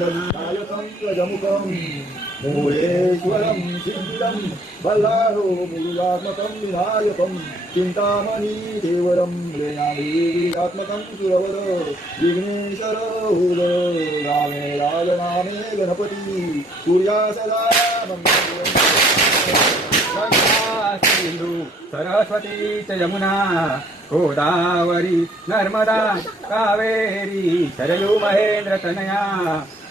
नायकं मूलेश्वरं सिद्धिदं बल्लारो मुरुगात्मकं विनायकं चिन्तामणि देवरं लेयात्मकं सुरवद विघ्नेश्वर उद रामे राजनामे गणपती सूर्या सदा सरस्वती च यमुना गोदावरी नर्मदा कावेरी सरयू महेंद्र तनया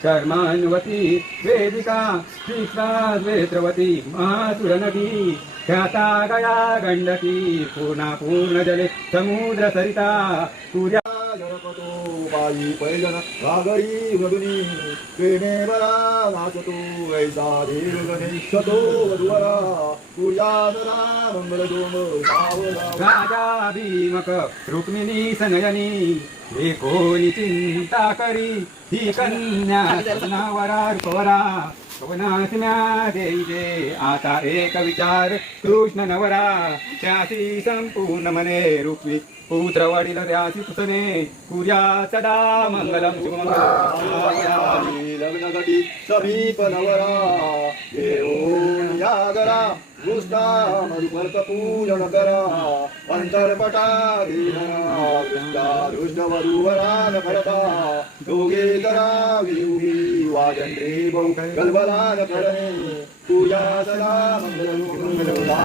शर्मान्वती वेदिका कृष्णा द्वेत्रवती महासुर ख्याता गया गण्डकी पूर्णा पूर्ण जले समुद्र सरिता सूर्या पायी पैलन घागरी वगुनी पेणे बरा नाचतो ऐसा देव गणेशतो वधुवरा. सूर्यासना मंगल दोम सावला राजा भीमक रुक्मिणी सनयनी. एकोणी चिंता करी? ही कन्या सनावरा रूपवरा पवनात्म्या देईजे आता एक विचार कृष्ण नवरा त्यासी संपूर्ण मने रुक्मी पुत्र वडील त्यासी पुतने सूर्या सदा मंगलम शुभमंगलम लग्नगटी समीप नवरा येऊन यागरा गुस्ता मरुपर्क पूजन करा अंतरपटा दीना दुष्ट न भरता दोघे करा वियुगी वाजन रे बहु गलबलान करणे पूजा सदा मंगल